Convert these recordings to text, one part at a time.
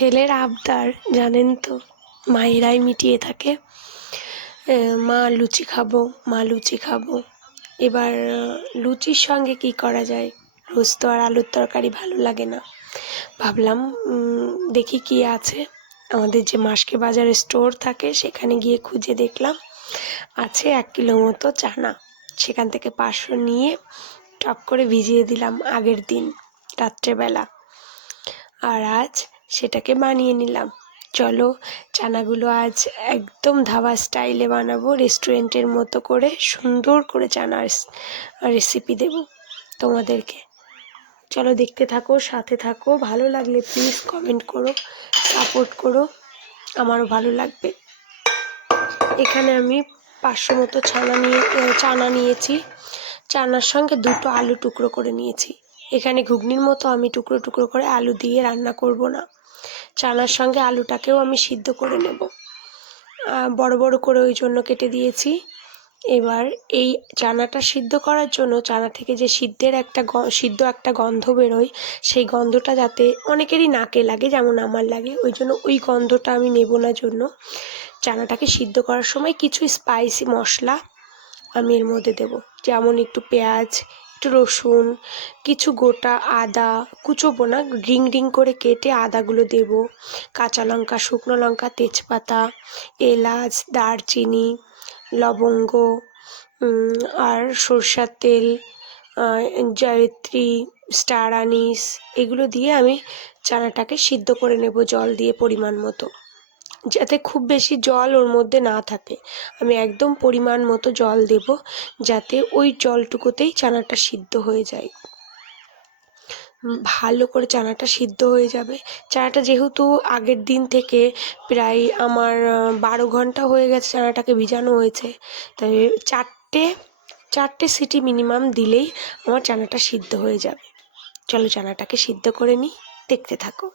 ছেলের আবদার জানেন তো, মায়েরাই মিটিয়ে থাকে। মা লুচি খাবো, মা লুচি খাবো। এবার লুচির সঙ্গে কি করা যায়, রোজ তো আর আলুর তরকারি ভালো লাগে না। ভাবলাম দেখি কি আছে। আমাদের যে মাসকে বাজারে স্টোর থাকে সেখানে গিয়ে খুঁজে দেখলাম আছে 1 কিলো মতো চানা। সেখান থেকে 500 নিয়ে টপ করে ভিজিয়ে দিলাম আগের দিন রাত্রেবেলা, আর আজ সেটাকে বানিয়ে নিলাম। চলো চানাগুলো আজ একদম ধাবা স্টাইলে বানাবো, রেস্টুরেন্টের মতো করে সুন্দর করে চানার রেসিপি দেব তোমাদেরকে। চলো দেখতে থাকো, সাথে থাকো। ভালো লাগলে প্লিজ কমেন্ট করো, সাপোর্ট করো, আমারও ভালো লাগবে। এখানে আমি 500 মতো চানা নিয়েছি। চানার সঙ্গে 2টো আলু টুকরো করে নিয়েছি। এখানে ঘুগনির মতো আমি টুকরো টুকরো করে আলু দিয়ে রান্না করব না, চানার সঙ্গে আলুটাকেও আমি সিদ্ধ করে নেব। বড় বড় করে ওই জন্য কেটে দিয়েছি। এবার এই চানাটা সিদ্ধ করার জন্য চানা থেকে যে সিদ্ধ একটা গন্ধ বেরোয়, সেই গন্ধটা যাতে অনেকেরই নাকে লাগে, যেমন আমার লাগে, ওই জন্য ওই গন্ধটা আমি নেব না জন্য চানাটাকে সিদ্ধ করার সময় কিছু স্পাইসি মশলা আমি এর মধ্যে দেব। যেমন একটু পেঁয়াজ, একটু রসুন, কিছু গোটা আদা, কুচোবো না, রিং রিং করে কেটে আদাগুলো দেব, কাঁচা লঙ্কা, শুকনো লঙ্কা, তেজপাতা, এলাচ, দারচিনি, লবঙ্গ, আর সরষের তেল, জয়িত্রী, স্টার আনিস, এগুলো দিয়ে আমি চানাটাকে সিদ্ধ করে নেব জল দিয়ে পরিমাণ মতো, যাতে খুব বেশি জল ওর মধ্যে না থাকে। আমি একদম পরিমাণ মতো জল দেব, যাতে ওই জলটুকুতেই চানাটা সিদ্ধ হয়ে যায়। ভালো করে চানাটা সিদ্ধ হয়ে যাবে। চানাটা যেহেতু আগের দিন থেকে প্রায় আমার 12 ঘন্টা হয়ে গেছে চানাটাকে ভিজানো হয়েছে, তাই চারটে সিটি মিনিমাম দিলেই আমার চানাটা সিদ্ধ হয়ে যাবে। চলো চানাটাকে সিদ্ধ করে নিই, দেখতে থাকো।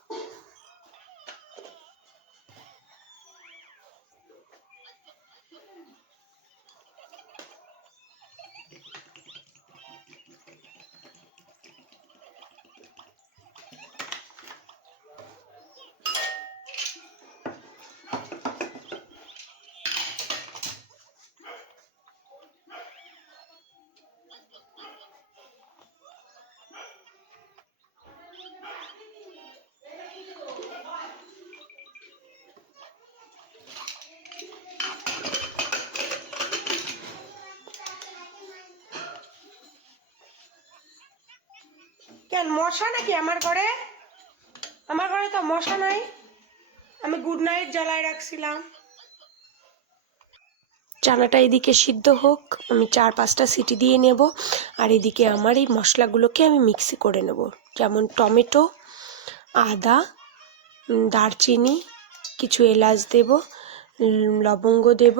কেন মশা নাকি আমার ঘরে? আমার ঘরে তো মশা নাই, আমি গুড নাইট জ্বালায় রাখছিলাম। চানাটা এদিকে সিদ্ধ হোক, আমি 4-5টা সিটি দিয়ে নেব, আর এদিকে আমার এই মশলাগুলোকে আমি মিক্সি করে নেব। যেমন টমেটো, আদা, দারচিনি, কিছু এলাচ দেব, লবঙ্গ দেব,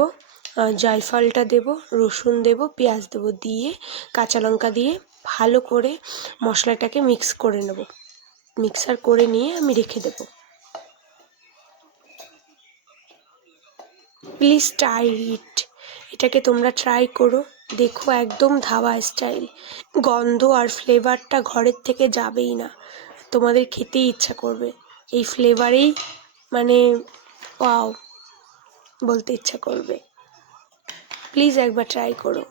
জায়ফলটা দেব, রসুন দেব, পেঁয়াজ দেব, দিয়ে কাঁচা লঙ্কা দিয়ে ভালো করে মশলাটাকে মিক্স করে নেব। মিক্সার করে নিয়ে আমি রেখে দেব। প্লিজ ট্রাই ইট, এটাকে তোমরা ট্রাই করো, দেখো একদম ধাবা স্টাইল। গন্ধ আর ফ্লেভারটা ঘরের থেকে যাবেই না, তোমাদের খেতেই ইচ্ছা করবে। এই ফ্লেভারেই মানে ওয়াও বলতে ইচ্ছা করবে। প্লিজ একবার ট্রাই করো।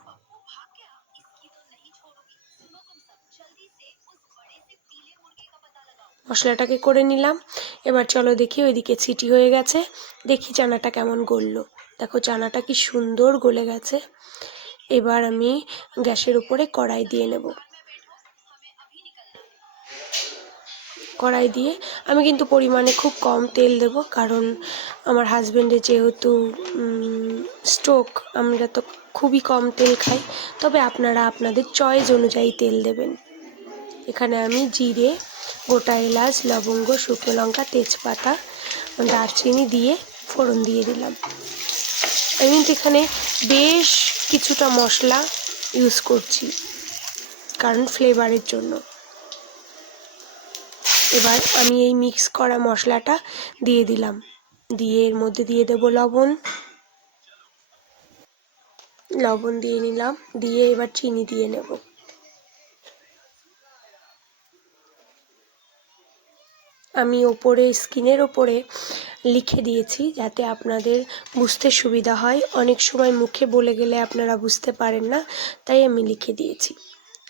মশলাটাকে করে নিলাম। এবার চলো দেখি, ওইদিকে সিটি হয়ে গেছে, দেখি চানাটা কেমন গললো। দেখো চানাটা কি সুন্দর গলে গেছে। এবার আমি গ্যাসের উপরে কড়াই দিয়ে নেব। কড়াই দিয়ে আমি কিন্তু পরিমাণে খুব কম তেল দেব, কারণ আমার হাজব্যান্ডের যেহেতু স্ট্রোক, আমরা তো খুবই কম তেল খাই, তবে আপনারা আপনাদের চয়েস অনুযায়ী তেল দেবেন। এখানে আমি জিরে, গোটা এলাচ, লবঙ্গ, শুকনো লঙ্কা, তেজপাতা, দারচিনি দিয়ে ফোড়ন দিয়ে দিলাম। আমি কিন্তু এখানে বেশ কিছুটা মশলা ইউজ করছি, কারণ ফ্লেভারের জন্য। এবার আমি এই মিক্স করা মশলাটা দিয়ে দিলাম, দিয়ে এর মধ্যে দিয়ে দেব লবণ দিয়ে নিলাম, দিয়ে এবার চিনি দিয়ে নেব। আমি ওপরে স্ক্রিনের ওপরে লিখে দিয়েছি যাতে আপনাদের বুঝতে সুবিধা হয়। অনেক সময় মুখে বলে গেলে আপনারা বুঝতে পারেন না, তাই আমি লিখে দিয়েছি।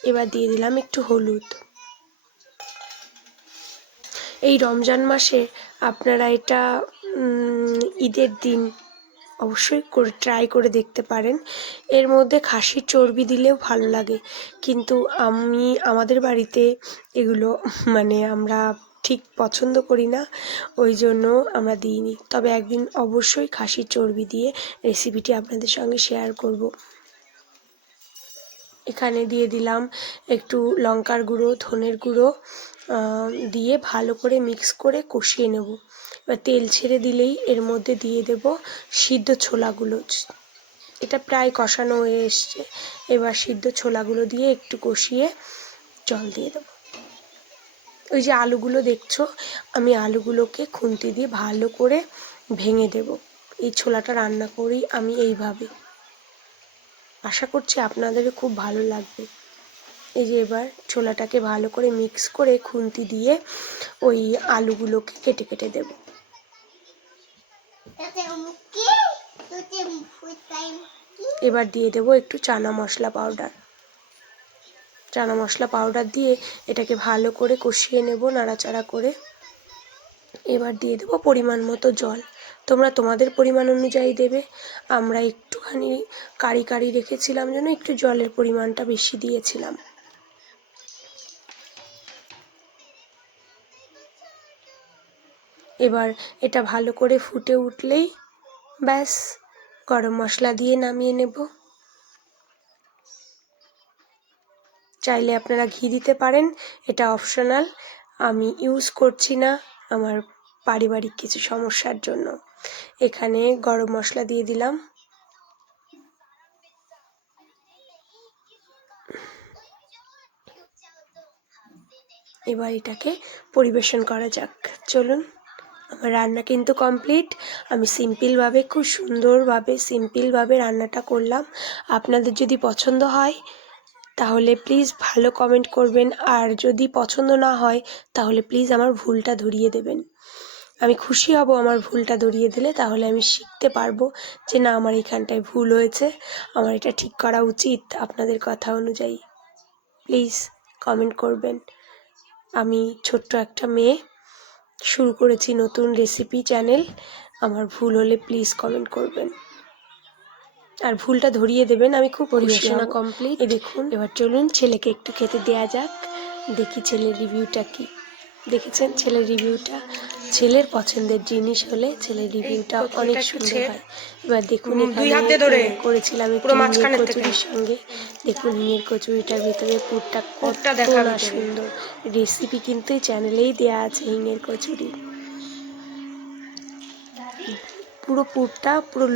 এবার দিয়ে দিলাম একটু হলুদ। এই রমজান মাসে আপনারা এটা ঈদের দিন অবশ্যই ট্রাই করে দেখতে পারেন। এর মধ্যে খাসির চর্বি দিলেও ভালো লাগে, কিন্তু আমাদের বাড়িতে এগুলো আমরা ঠিক পছন্দ করি না, ওই জন্য আমরা দিইনি। তবে একদিন অবশ্যই খাসির চর্বি দিয়ে রেসিপিটি আপনাদের সঙ্গে শেয়ার করব। এখানে দিয়ে দিলাম একটু লঙ্কার গুঁড়ো, ধনের গুঁড়ো দিয়ে ভালো করে মিক্স করে কষিয়ে নেব। এবার তেল ছেড়ে দিলেই এর মধ্যে দিয়ে দেব সিদ্ধ ছোলাগুলো। এটা প্রায় কষানো হয়ে এসছে। এবার সিদ্ধ ছোলাগুলো দিয়ে একটু কষিয়ে জল দিয়ে দেব। ওই যে আলুগুলো দেখছো, আমি আলুগুলোকে খুন্তি দিয়ে ভালো করে ভেঙে দেব। এই ছোলাটা রান্না করি আমি এইভাবে, আশা করছি আপনাদেরও খুব ভালো লাগবে। এই যে এবার ছোলাটাকে ভালো করে মিক্স করে খুন্তি দিয়ে ওই আলুগুলোকে কেটে কেটে দেব। এবার দিয়ে দেব একটু চানা মশলা পাউডার। চানা মশলা পাউডার দিয়ে এটাকে ভালো করে কষিয়ে নেব নাড়াচাড়া করে। এবার দিয়ে দেব পরিমাণ মতো জল। তোমরা তোমাদের পরিমাণ অনুযায়ী দেবে। আমরা একটুখানি কারি কারি রেখেছিলাম জন্য একটু জলের পরিমাণটা বেশি দিয়েছিলাম। এবার এটা ভালো করে ফুটে উঠলেই ব্যাস গরম মশলা দিয়ে নামিয়ে নেব। চাইলে আপনারা ঘি দিতে পারেন, এটা অপশনাল। আমি ইউজ করছি না আমার পারিবারিক কিছু সমস্যার জন্য। এখানে গরম মশলা দিয়ে দিলাম। এবার এটাকে পরিবেশন করা যাক। চলুন, আমার রান্না কিন্তু কমপ্লিট। আমি সিম্পলভাবে, খুব সুন্দরভাবে সিম্পলভাবে রান্নাটা করলাম। আপনাদের যদি পছন্দ হয় তাহলে প্লিজ ভালো কমেন্ট করবেন, আর যদি পছন্দ না হয় তাহলে প্লিজ আমার ভুলটা ধরিয়ে দেবেন। আমি খুশি হব আমার ভুলটা ধরিয়ে দিলে, তাহলে আমি শিখতে পারবো যে না, আমার এইখানটায় ভুল হয়েছে, আমার এটা ঠিক করা উচিত আপনাদের কথা অনুযায়ী। প্লিজ কমেন্ট করবেন। আমি ছোট্ট একটা মেয়ে, শুরু করেছি নতুন রেসিপি চ্যানেল। আমার ভুল হলে প্লিজ কমেন্ট করবেন আর ভুলটা ধরিয়ে দেবেন। আমি খুব পরিবেশনা কমপ্লিট। দেখুন, এবার চলুন ছেলেকে একটু খেতে দেয়া যাক। দেখি ছেলের রিভিউটা কি। দেখেছেন ছেলের রিভিউটা? ছেলের পছন্দের জিনিস হলে ছেলের রিভিউটা অনেক সুন্দর হয়। এবার দেখুন, এখানে করেছিলাম একটু হিঙের কচুরির সঙ্গে। দেখুন হিঙের কচুরিটার ভেতরে পুরটা কত না সুন্দর। রেসিপি কিন্তু এই চ্যানেলেই দেয়া আছে হিঙের কচুরি। পুরো পুরটা পুরো